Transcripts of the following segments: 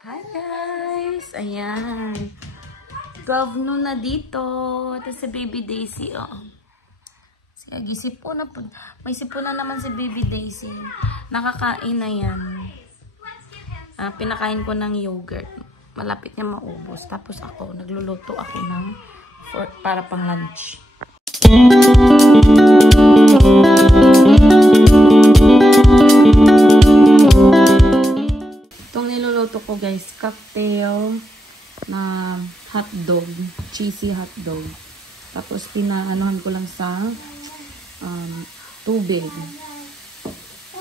Hi guys! Ayan. 12 noon na dito. Ito si Baby Daisy. Oh. Sige, sipon na po. May sipon na naman si Baby Daisy. Nakakain na yan. Pinakain ko ng yogurt. Malapit niya maubos. Tapos ako, nagluluto ako ng para pang lunch. Itong niluluto ko guys, cocktail na hotdog, cheesy hotdog. Tapos pinaanuhan ko lang sa tubig.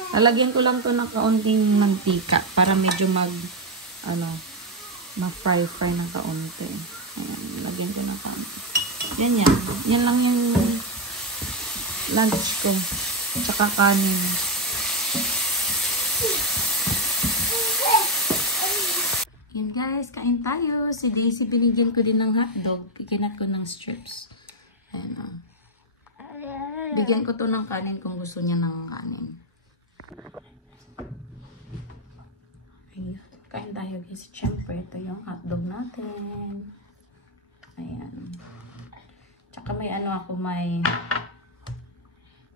Lalagyan ko lang to ng kaunting mantika para medyo ma-fry ng kaunti. Ayan, lagyan ko ng kaunti. Yan. Yan lang yung lunch ko. Tsaka kanin. Yan guys, kain tayo. Si Daisy binigyan ko din ng hotdog. Pikinat ko ng strips. Ayan o. Bigyan ko to ng kanin kung gusto niya ng kanin. Ayan. Kain tayo guys. Siyempre, ito yung hotdog natin. Ayan. Tsaka may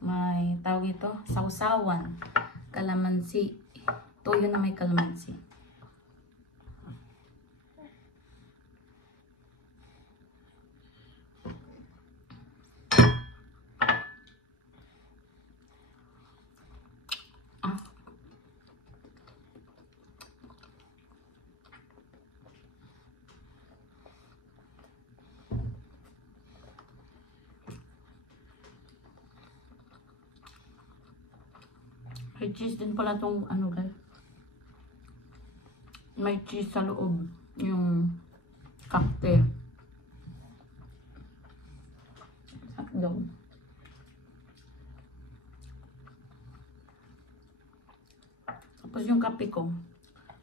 may tawag ito, sausawan. Kalamansi. Toyo na may kalamansi. May cheese din pala itong guys. May cheese sa loob. Yung cocktail. Hotdog. Tapos yung kape ko.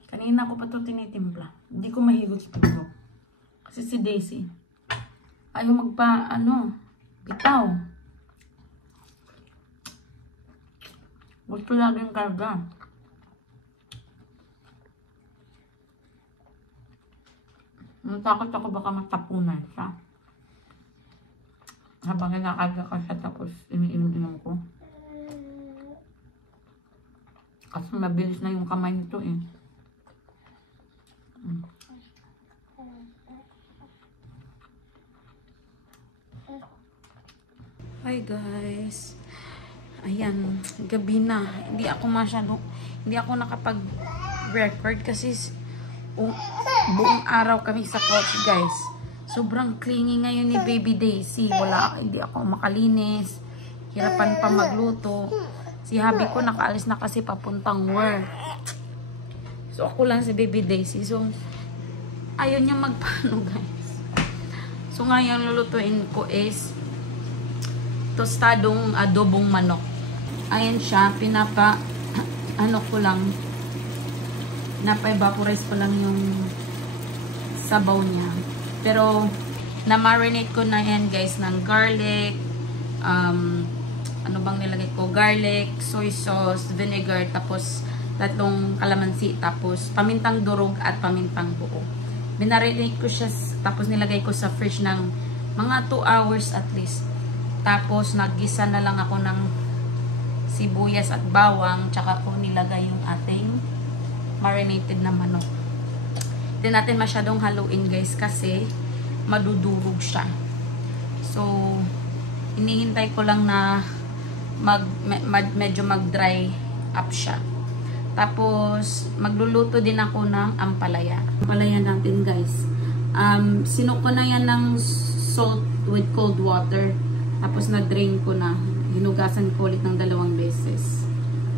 Kanina ko pa ito tinitimpla. Hindi ko mahigot sa pagod. Kasi si Daisy ayaw bitaw. Gusto laging karga. Natakot ako baka matapunan siya. Habang nakakarga ka siya tapos iniinom ko. Kasi mabilis na yung kamay nito eh. Hi guys. Ayan, gabi na. Hindi ako nakapag-record kasi buong araw kami sa coach, guys. Sobrang clingy ngayon ni Baby Daisy. Hindi ako makalinis. Hirapan pa magluto. Si hubby ko nakaalis na kasi papuntang work. So, ako lang si Baby Daisy. So, ayaw niya magpaano, guys. So, ngayon lulutuin ko is tostadong adobong manok. Ayan siya, napa-evaporize ko lang yung sabaw niya. Pero, na-marinate ko na yan guys ng garlic, ano bang nilagay ko? Garlic, soy sauce, vinegar, tapos tatlong kalamansi, tapos pamintang durog at pamintang buo. Binarinate ko siya, tapos nilagay ko sa fridge ng mga 2 hours at least. Tapos, naggisa na lang ako ng sibuyas at bawang, tsaka ko nilagay yung ating marinated na manok. Hindi natin masyadong haluin guys kasi madudurog siya. So, inihintay ko lang na medyo mag-dry up siya. Tapos, magluluto din ako ng ampalaya. Ampalaya natin guys. Sinuk ko na yan ng salt with cold water. Tapos na-drain ko na. Hinugasan ko ulit ng 2 beses.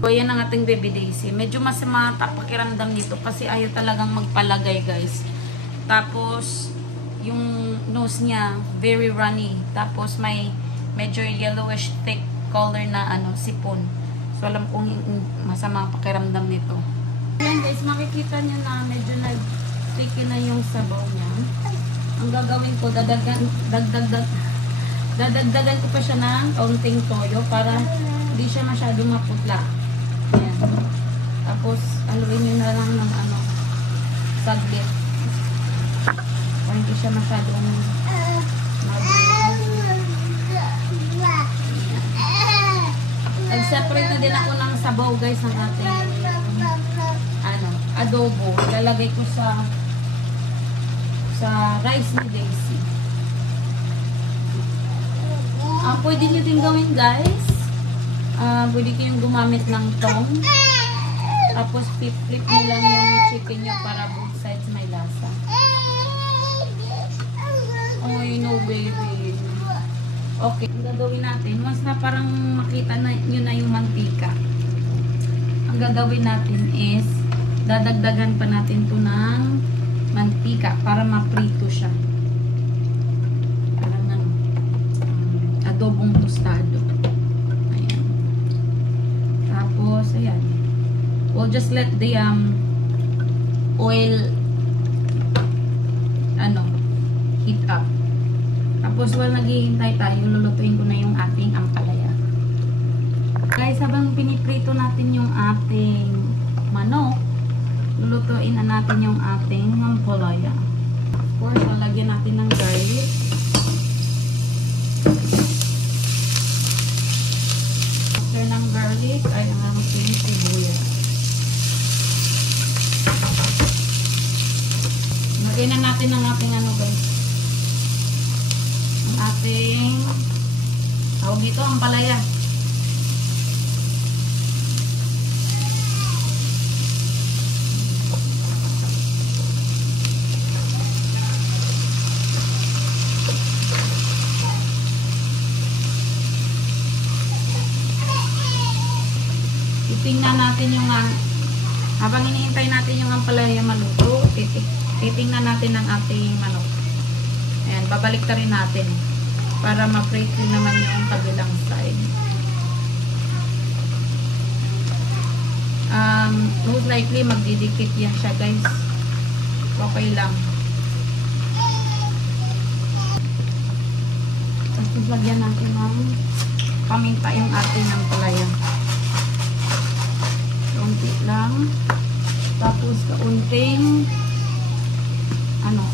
So, yan ang ating Baby Daisy. Medyo masama pakiramdam nito kasi ayaw talagang magpalagay, guys. Tapos, yung nose niya, very runny. Tapos, may medyo yellowish thick color na sipon. So, alam kong masama pakiramdam nito. Yan, guys. Makikita niyo na medyo nag-sticky na yung sabaw niya. Ang gagawin ko, dadagdagan ko pa siya ng kaunting toyo para hindi siya masyadong maputla. Ayan. Tapos, haluin nyo na lang ng saglit. O hindi siya masyadong nag-separate na din ako ng sabaw guys ng ating adobo. Ilalagay ko sa rice ni Daisy. Pwede nyo din gawin guys. Pwede kayong gumamit ng tong. Tapos flip nyo lang yung chicken nyo para both sides may lasa. Oh, no baby. Okay, ang gagawin natin, once na parang makita na nyo na yung mantika, ang gagawin natin is, dadagdagan pa natin to ng mantika para maprito siya. Parang adobong tostado. Ayan. Tapos, ayan. We'll just let the oil heat up. Tapos while naghihintay tayo, lulutuin ko na yung ating ampalaya. Guys, habang piniprito natin yung ating manok, lulutuin na natin yung ating ampalaya. Of course, lalagyan natin ng garlic. After ng garlic, ay ang ating sibuyas. Lagyan na natin ang ating guys. Ang ating tawag dito, ampalaya. Titingnan natin yung habang iniintay natin yung ampalaya maluto, titingnan natin ang ating manok. Ayan, babalik ta rin natin para ma-prito naman yung kabilang side. Most likely magdidikit yan siya guys. Okay lang. Tapos lagyan natin ng paminta yung ating ampalaya. Kaunti lang. Tapos kaunting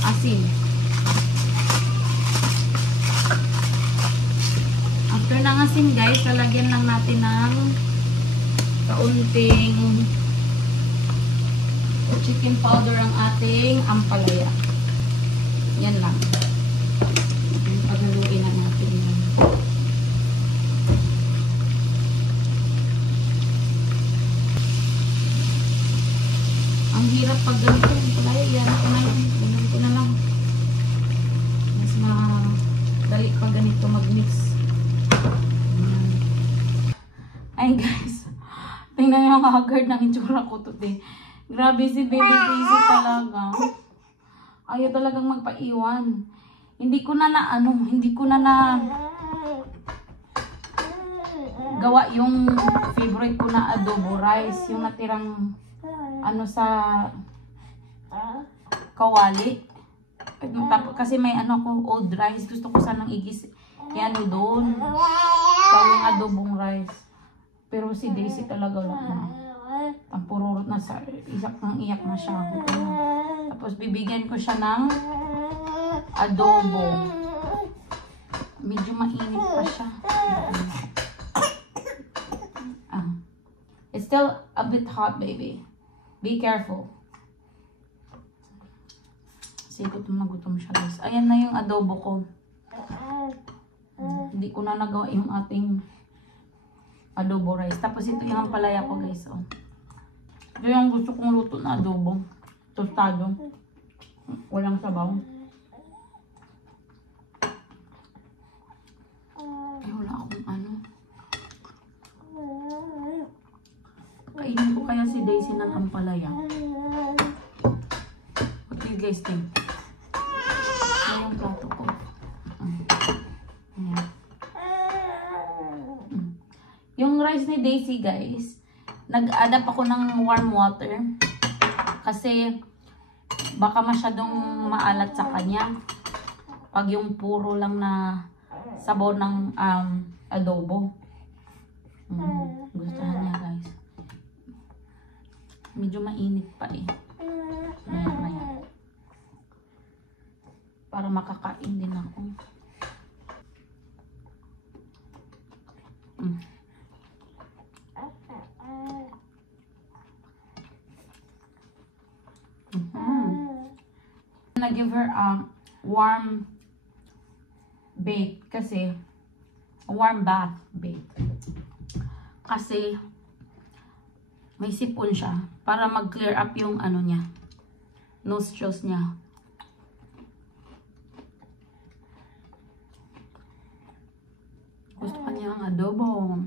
asin. After ng asin guys, lalagyan lang natin ng kaunting chicken powder ang ating ampalaya. Yan lang. Paghaluin na natin yan. Ang hirap pag ganito. Yan ko na lang. Ganun ko na lang. Mas madali pag ganito mag-mix. Ay guys. Tingnan nyo ang haggard ng itsura ko today. Grabe si Baby Daisy talaga. Ayaw talagang magpaiwan. Hindi ko na gawa yung favorite ko na adobo rice. Yung natirang sa kawali. Kasi may ko old rice. Gusto ko sanang igis doon. Gawing adobong rice. Pero si Daisy talaga wala na. Ang pururot na sa iyak na siya. Tapos bibigyan ko siya ng adobo. Medyo mainit pa siya. It's still a bit hot, baby. Be careful. Kasi gutom siya guys. Ayan na yung adobo ko. Hindi ko na nagawa yung ating adobo rice. Tapos ito yung ampalaya ko guys. Oh. Ito yung gusto kong luto na adobo. Tostado. Walang sabaw. Ay wala akong Kainin ko kaya si Daisy ng ampalaya. What do you guys think? Ito yung plato ko. Ayan. Yung rice ni Daisy guys, nag-add up ako ng warm water. Kasi baka masyadong maalat sa kanya. Pag yung puro lang na sabaw ng adobo. Gustuhan niya guys. Medyo mainit pa eh. Maya. para makakain din ako. I give her warm bath kasi warm bath bath kasi may sipon siya para mag-clear up yung ano niya, nostrils niya. Gusto pa niya ang adobo.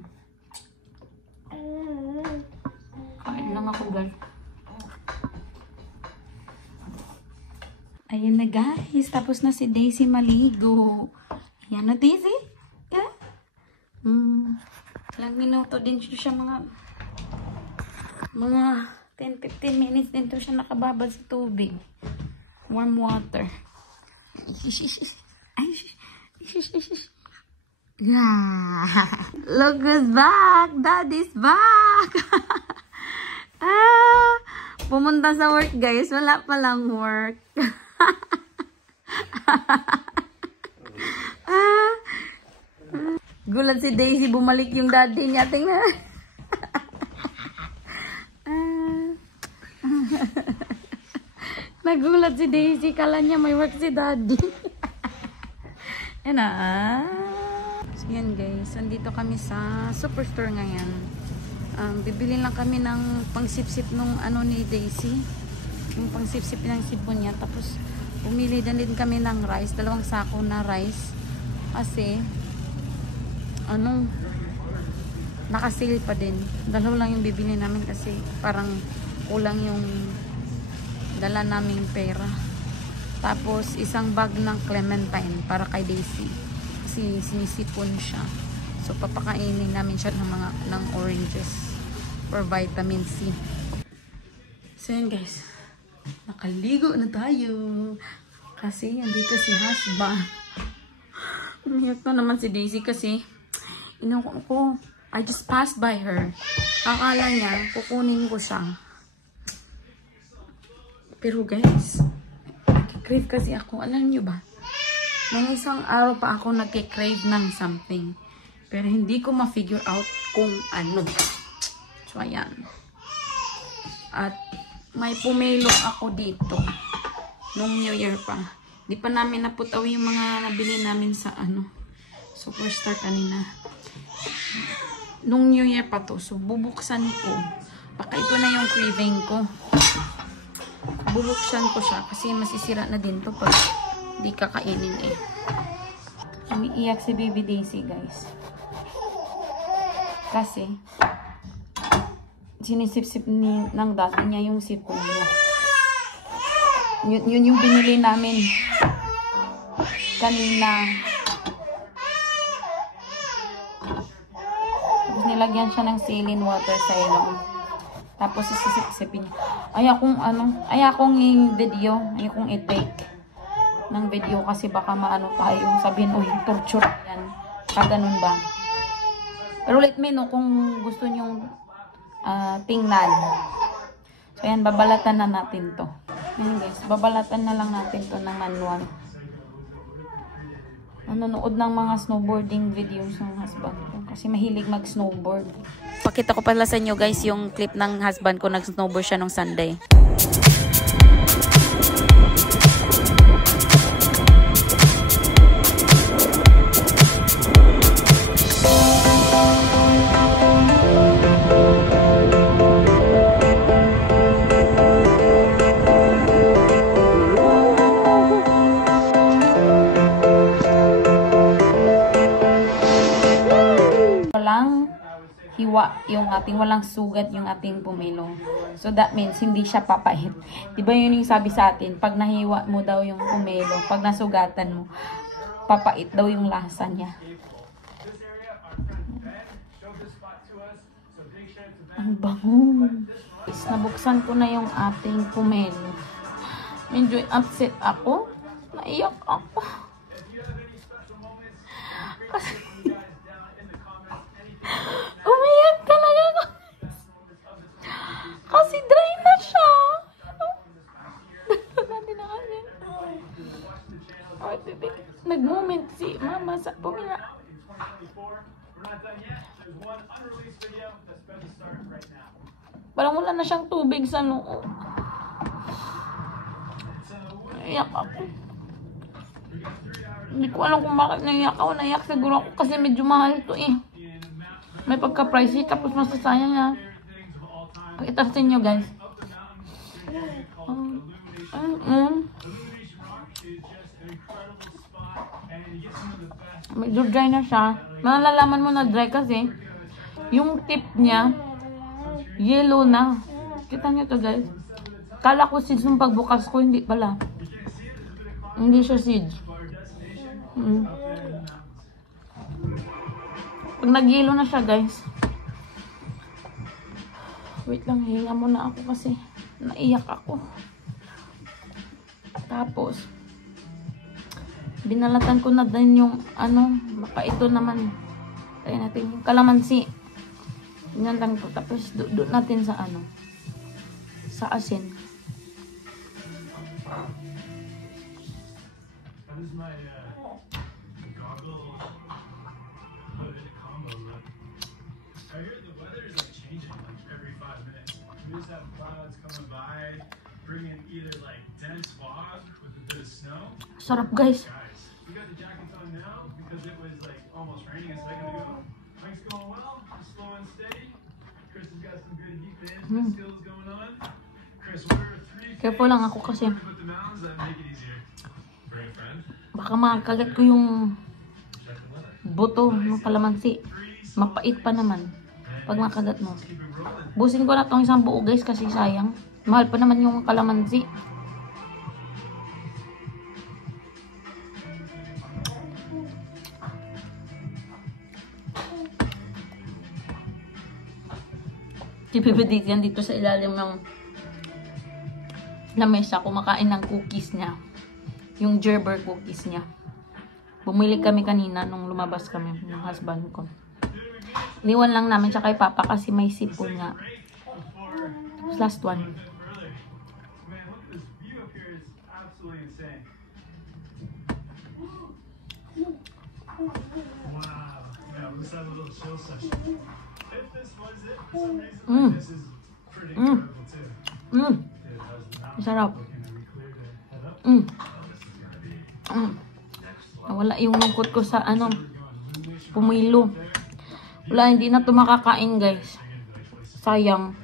Kain lang ako, guys. Ayan na, guys. Tapos na si Daisy maligo. Ayan na, Daisy. Yeah. Ilang minuto din siya, mga 10-15 minutes din to siya nakababad sa tubig. Warm water. Yeah. Look who's back. Daddy's back. Pumunta sa work, guys. Wala palang work. Gulat si Daisy, bumalik yung daddy niya. Tingnan. Nagulat si Daisy, kala niya may work si daddy. Yan na. So yan, guys, andito kami sa superstore ngayon. Bibili lang kami ng pangsipsip nung ano ni Daisy, yung pangsipsip ng sipon niya. Tapos bumili din kami ng rice, 2 sako na rice kasi ano, naka-sale pa din. 2 lang yung bibili namin kasi parang kulang yung dala naming pera. Tapos isang bag ng clementine para kay Daisy kasi sinisipon siya. So papakainin namin siya ng oranges for vitamin C. So yun, guys, nakaligo na tayo kasi andito si husband. Umiyak na naman si Daisy kasi I just passed by her. Akala niya kukunin ko siya. Pero guys, nagkikrave kasi ako. Alam niyo ba? Nung isang araw pa ako nagkikrave ng something. Pero hindi ko ma-figure out kung ano. So ayan. At may pumelo ako dito. Nung New Year pa. Di pa namin naputaw yung mga nabili namin sa ano, Superstar kanina. Nung New Year pa to. So bubuksan ko. Baka ito na yung craving ko. Bubuksan ko siya kasi masisira na din to pag di kakainin eh. Umiiyak si Baby Daisy, guys. Kasi sinisip-sip ng dati niya yung sipon niya. Yun yung binili namin kanina. Tapos nilagyan siya ng saline water sa ilong. Tapos isisip-sipin niya. Ayakong i-video, ayakong i-take ng video kasi baka maano tayo, sabihin, uy, torture yan. Kaganon ba? Pero let me know kung gusto nyong tingnan. So yan, babalatan na natin to. Yan, guys, babalatan na lang natin to ng manual. Nanonood ng mga snowboarding videos ng husband ko kasi mahilig mag-snowboard. Pakita ko pala sa inyo, guys, yung clip ng husband ko, nag-snowboard siya nung Sunday. Walang sugat yung ating pumelo. So that means hindi siya papait. Diba yun yung sabi sa atin, pag nahiwa mo daw yung pumelo, pag nasugatan mo, papait daw yung lasa niya. Ang bango. Nabuksan ko na yung ating pumelo. Medyo upset ako. Naiyak ako. Kasi umiyak talaga ako. Kasi dry na siya. Natin na kasi. Ay, bebe. Nag-moment si mama sa pumila. Parang wala na siyang tubig sa noo. Naiyak ako. Hindi ko alam kung bakit naiyak ako. Naiyak siguro ako kasi medyo mahal ito eh. May pagka-pricey tapos masasayang na. Pakita sa inyo guys. Medyo dry na siya. Malalaman mo na dry kasi yung tip niya yellow na. Kita niyo to guys. Kala ko seeds nung pagbukas ko, hindi pala. Hindi siya seeds. Pag nag-yellow na siya guys. Wait lang, hinga muna ako kasi naiyak ako. Tapos binalatan ko na din yung baka ito naman. Tayo natin yung kalamansi. Ganyan lang po. Tapos doon natin sa sa asin. Sarap guys. Careful lang ako kasi baka makagat ko yung buto ng kalamansi. Mapait pa naman pag makagat mo. Busin ko na tong isang buo guys kasi sayang. Mahal pa naman yung kalamansi. Ipipidig yan dito sa ilalim ng lamesa, kumakain ng cookies niya. Yung Gerber cookies niya. Bumili kami kanina nung lumabas kami, yung husband ko. Iniwan lang namin siya kay Papa kasi may sipon nga. Last one. Sarap. Wala yung lungkot ko sa pumilo. Wala, hindi na ito makakain guys. Sayang.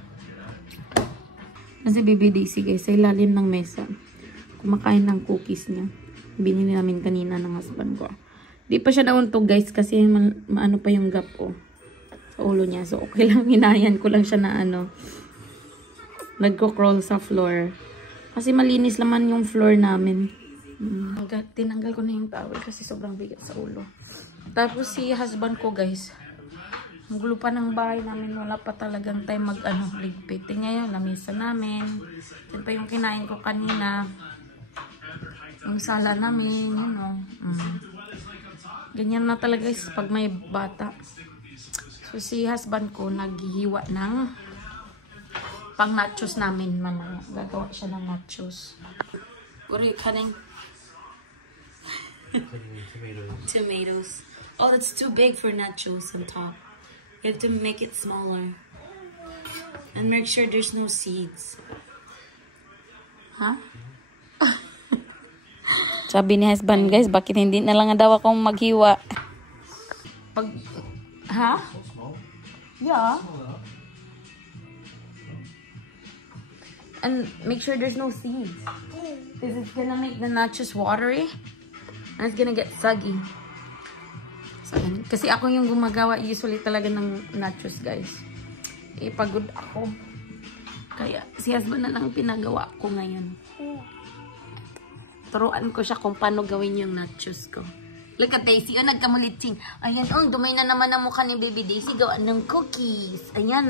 Kasi Baby Daisy guys, sa ilalim ng mesa. Kumakain ng cookies niya. Binili namin kanina ng husband ko. Di pa siya nauntog guys kasi maano pa yung gap sa ulo niya. So okay lang, hinayan ko lang siya na nagko-crawl sa floor. Kasi malinis naman yung floor namin. Tinanggal ko na yung towel kasi sobrang bigat sa ulo. Tapos si husband ko guys, ang gulo pa ng bahay namin, wala pa talagang time ligpit. Ngayon, lamisa namin. Yan pa yung kinain ko kanina. Yung sala namin, Ganyan na talaga guys pag may bata. So si husband ko naghihiwa ng pang nachos namin mamaya. Gagawa siya ng nachos. What are you cutting? Tomatoes. Oh, that's too big for nachos on top. You have to make it smaller. And make sure there's no seeds. Huh? Sabi ni husband guys, bakit hindi na lang daw akong maghiwa? Ha? Yeah. And make sure there's no seeds. Because it's gonna make the nachos watery. And it's gonna get soggy. So, kasi ako yung gumagawa usually talaga ng nachos guys. Pagod ako. Kaya si husband na lang pinagawa ko ngayon. Turuan ko siya kung paano gawin yung nachos ko. Look at Daisy. Nagkamulitsing. Ayan, dumay na naman ang mukha ni Baby Daisy. Gawa ng cookies. Ayan,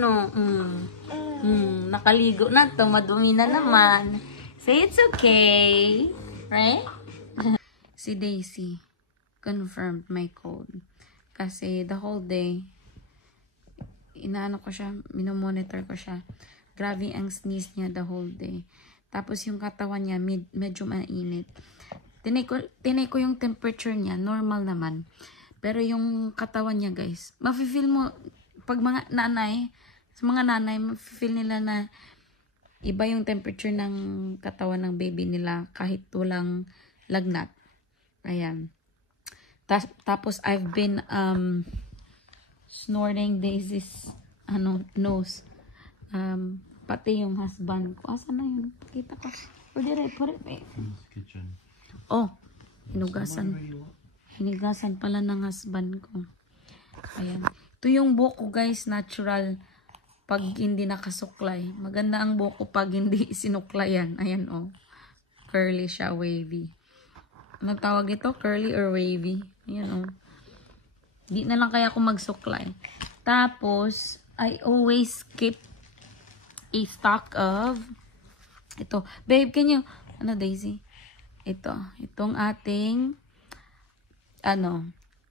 nakaligo na to. Madumi na naman. Say it's okay. Right? Si Daisy confirmed my cold. Kasi the whole day, inaano ko siya, minomonitor ko siya. Grabe ang sneeze niya the whole day. Tapos yung katawan niya medyo mainit. tinay ko yung temperature niya, normal naman. Pero yung katawan niya, guys, mafe-feel mo, pag mga nanay, mafe-feel nila na iba yung temperature ng katawan ng baby nila kahit walang lagnat. Ayan. Tapos, I've been, snorting Daisy's, nose. Pati yung husband ko. Asa na yun? Kita ko. Or did I put it? Kitchen. Oh, hinigasan pala ng husband ko. Ayan. Ito yung buhok ko, guys, natural pag hindi nakasuklay. Maganda ang buhok ko pag hindi sinuklayan. Ayan, oh. Curly siya, wavy. Ano tawag ito? Curly or wavy? Ayan, oh. Di na lang kaya ako magsuklay. Tapos, I always keep a stock of ito. Babe, can you, Daisy? Itong ating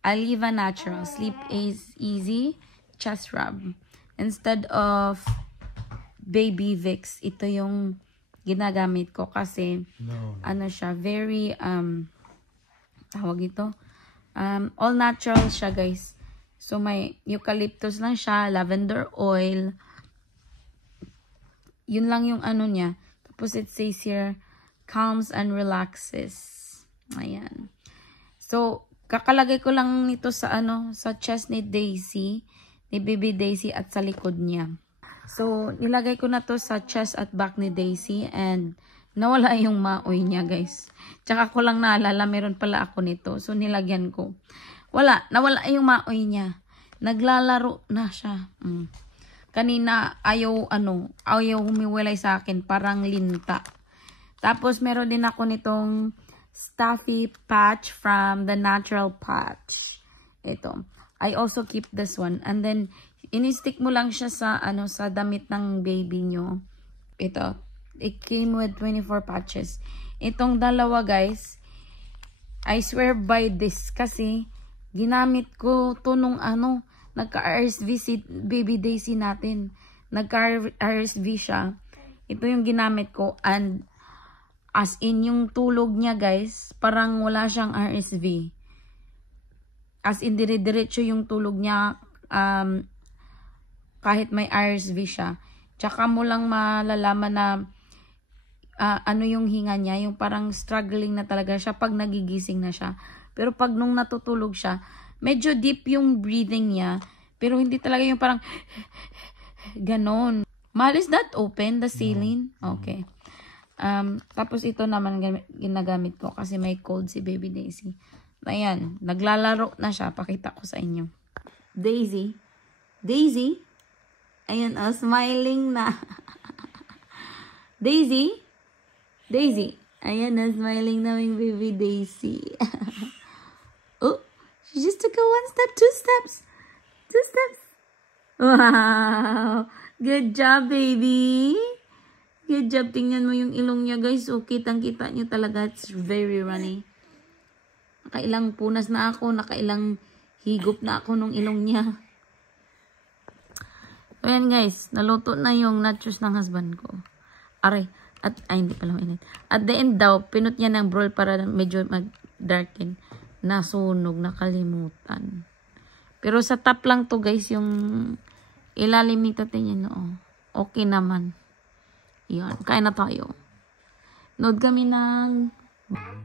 Aliva Natural Sleep Easy Chest Rub. Instead of Baby Vicks, ito yung ginagamit ko kasi siya, very tawag ito, all natural siya, guys. So may eucalyptus lang siya, lavender oil. Yun lang yung niya. Tapos it says here, calms and relaxes. Ayan. So, kakalagay ko lang nito sa sa chest ni Daisy, ni Baby Daisy at sa likod niya. So, nilagay ko na to sa chest at back ni Daisy and nawala yung maoy niya, guys. Tsaka ko lang naalala, meron pala ako nito. So, nilagyan ko. Nawala yung maoy niya. Naglalaro na siya. Kanina, ayaw humiwalay sa akin. Parang linta. Tapos, meron din ako nitong Stuffy Patch from the Natural Patch. Ito. I also keep this one. And then, ini-stick mo lang siya sa, sa damit ng baby nyo. Ito. It came with 24 patches. Itong dalawa, guys, I swear by this. Kasi, ginamit ko to nung nagka-RSV si Baby Daisy natin. Nagka-RSV siya. Ito yung ginamit ko. And, as in, yung tulog niya, guys, parang wala siyang RSV. As in, dire-diretso yung tulog niya, kahit may RSV siya. Tsaka mo lang malalaman na, yung hinga niya, yung parang struggling na talaga siya pag nagigising na siya. Pero pag nung natutulog siya, medyo deep yung breathing niya, pero hindi talaga yung parang ganon. Mahal, is that open, the ceiling? Okay. Tapos ito naman ginagamit ko kasi may cold si Baby Daisy. Ayan, naglalaro na siya. Pakita ko sa inyo. Daisy. Daisy. Ayan, smiling na. Daisy. Daisy. Ayan na, smiling na yung Baby Daisy. Oh, she just took a 1 step, 2 steps. 2 steps. Wow. Good job, baby. Good job. Tingnan mo yung ilong niya, guys. So, kitang-kita niyo talaga. It's very runny. Nakailang punas na ako. Nakailang higop na ako nung ilong niya. Ayan, guys. Naluto na yung nachos ng husband ko. Aray. Hindi pala mainit. At the end daw, pinut niya ng broil para medyo mag-darken. Nasunog. Nakalimutan. Pero sa top lang to, guys. Yung ilalim nito, tingnan nyo. Okay naman. Yan, kain na tayo. Nood kami ng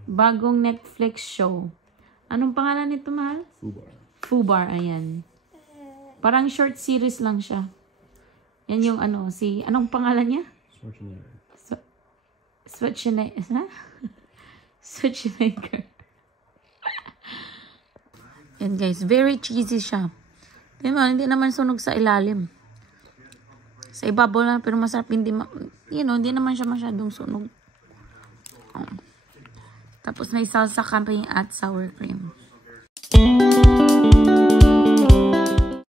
bagong Netflix show. Anong pangalan nito, mahal? Fubar, ayan. Parang short series lang siya. Yan yung anong pangalan niya? Schwarzenegger. Yan, guys, very cheesy siya. Hindi naman sunog sa ilalim. Sa ibabaw lang, pero masarap, hindi naman siya masyadong sunog. Tapos may salsa camping at sour cream.